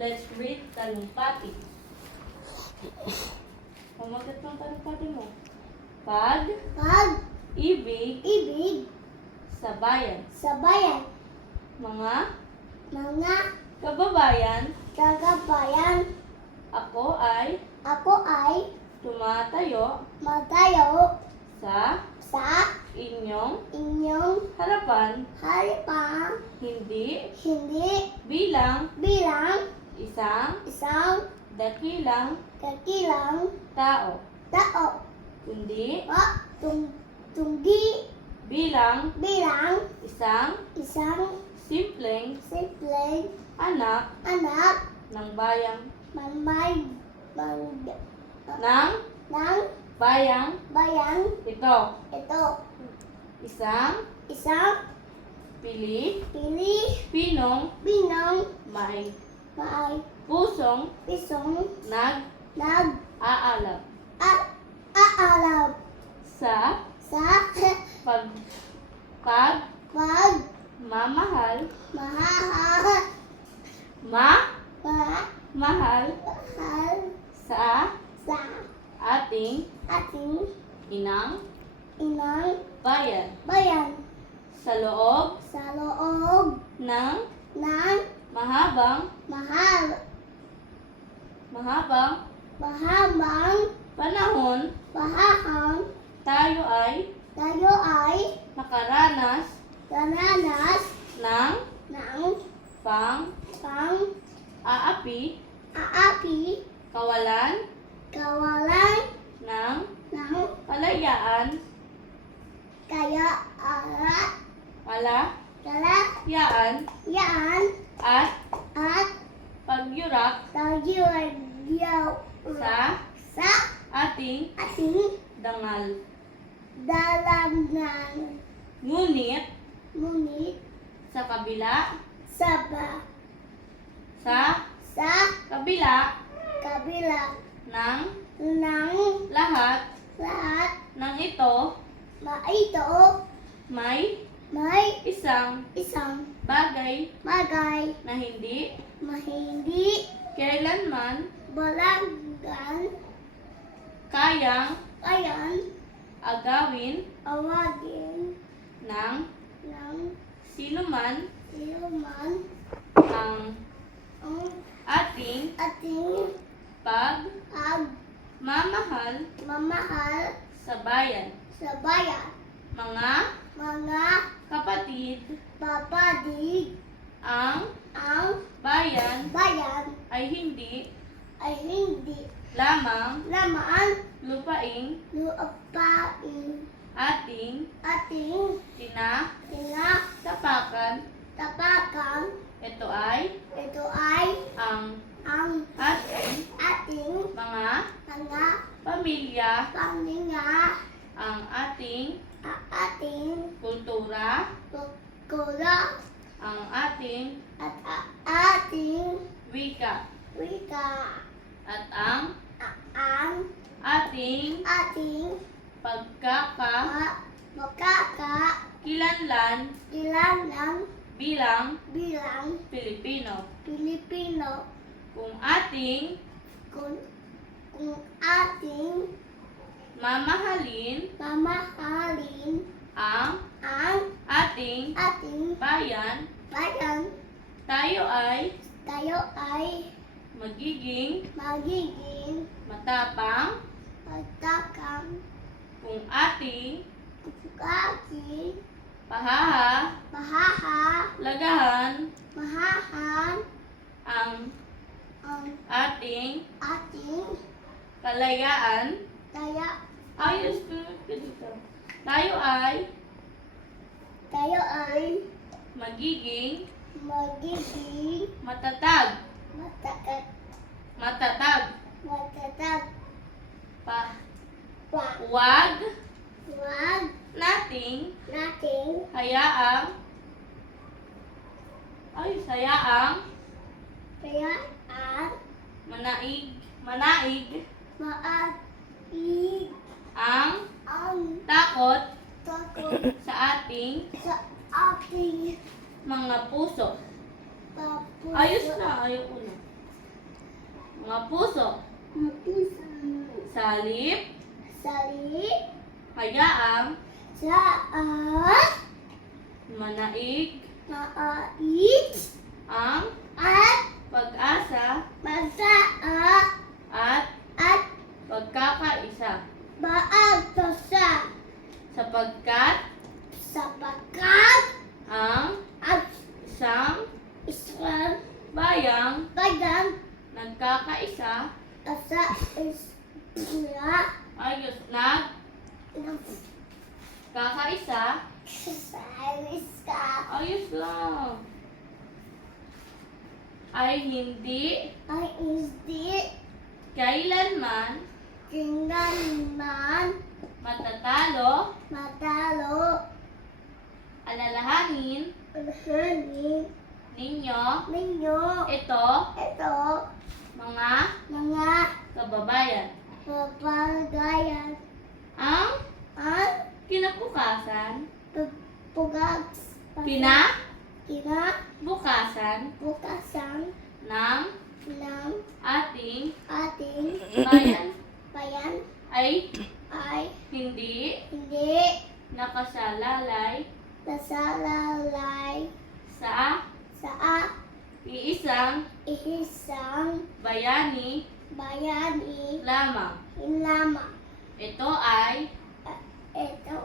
Let's read talumpati. Pamagat ng talumpati mo. Pag-ibig ibig sa bayan. sa bayan, Mga mga kababayan, kagabayan, ako ay ako ay tumatayo matayo sa sa inyong inyong harapan harapan, hindi hindi bilang isang dakilang kakilang tao, tao, kundi tunggi bilang isang simpleng simpleng anak anak ng bayang ng ng bayang bayan ito. ito, Isang Pilipinong binong may may pusong pisong nag-aalab aalab sa sa pagmamahal mahal sa sa ating ating inang bayan sa loob sa loob ng ng mahabang panahon tayo ay nakaranas ng ng aapi kawalan kawalan ng ng kalayaan yaan at at pagyurak tayo sa ating ating dangal. dalangan, Ngunit ngunit sa kabila sa kabila kabila ng ng lahat lahat ng ito ito may may isang bagay bagay na hindi hindi kailanman balangan kayang awagin ng ng sinuman sinuman ang ating ating pagmamahal sa bayan. Mga kapatid, ang bayan ay hindi lamang lupaing ating tinatapakan. Ito ay ang ating mga pamilya, ang ating kultura, ang ating wika, at ang ating pagkakakilanlan bilang Pilipino. Kung ating mamahalin ang ating bayan, tayo ay magiging matapang. Kung ating pahahalagahan ang ating kalayaan, ayos ko dito. Tayo ay magiging matatag. Huwag nating hayaang manaig ang takot sa ating mga puso. Ayos na, ayoko na. Mga puso. Puso. Sa halip, Sali. hayaang Saan. manaig Maait. ang At pag-asa masaa. at At pagkakaisa. maagto sa. Sapagkat Sapagkat ang at isang isang bayang bagang nagkakaisa asa isla ayos na kakaisa sa isa ayos lang ay hindi ay hindi kailanman kailanman matatalo matalo alalahanin alhanin ninyo ninyo ito ito mga mga kababayan. papagayan Ang at kinabukasan pugags kinabukasan bukasan ng ng ating ating bayan bayan ay ay hindi hindi nakasalalay nasalalay sa sa iisang isang bayani bayani lamang. lamang. Ito ay Ito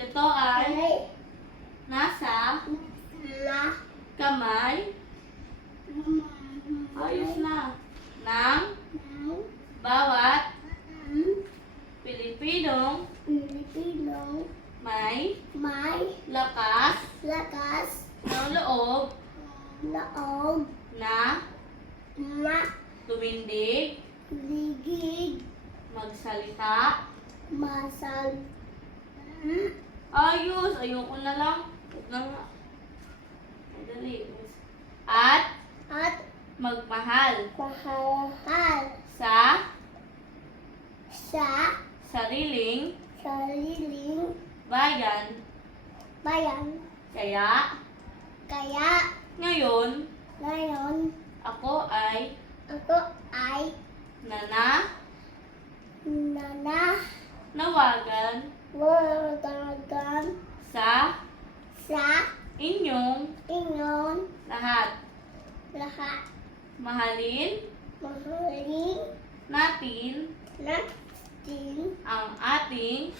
ito ay ay nasa na kamay ayos na ng bawat Pilipinong Pilipino may may lakas lakas ng loob loob na na tumindig, ligid magsalita. masal Ayos! Ayoko na lang. Huwag na nga. Madali. At at magmahal mahal sa sa sariling sariling bayan. bayan. Kaya Kaya ngayon, ngayon ako ay ako ay nawagan wagagan sa sa inyong inyong lahat. lahat. Mahalin Mahalin natin natin ang ating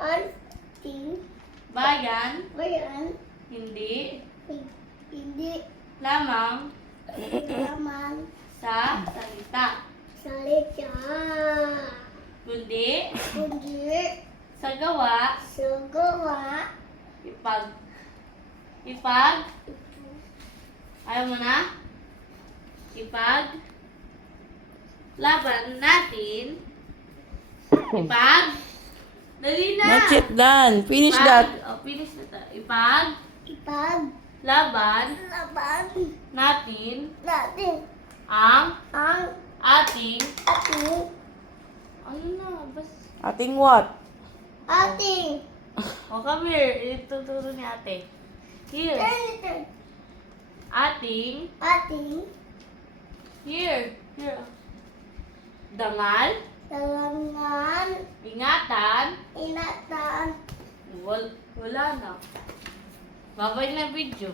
ang ating bayan, bayan. hindi Hindi lamang lamang sa salita, salita kundi kundi sa gawa, sa gawa. ayaw mo na? Laban natin, dali na! Not yet done. Finish that. Finish na tayo. Laban Laban natin natin ang ang ating ating ano na, Ating what? ating come here, ituturo ni ate. Here, ating, here, dangal, dalangan ingatan, inatan wala na. Babay na video.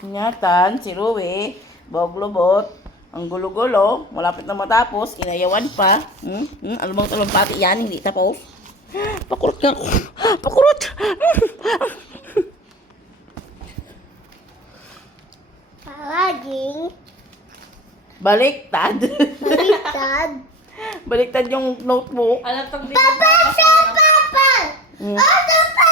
Ingatan, si Rui, Boglobot, ang gulo-gulo, malapit na matapos, inayawan pa. Alamang talumpati yan, hindi tapos. Pakurot ka. Pakurot! palaging Baliktad. baliktad. Baliktad yung notebook. Alam tong Papa! Hmm. Papa!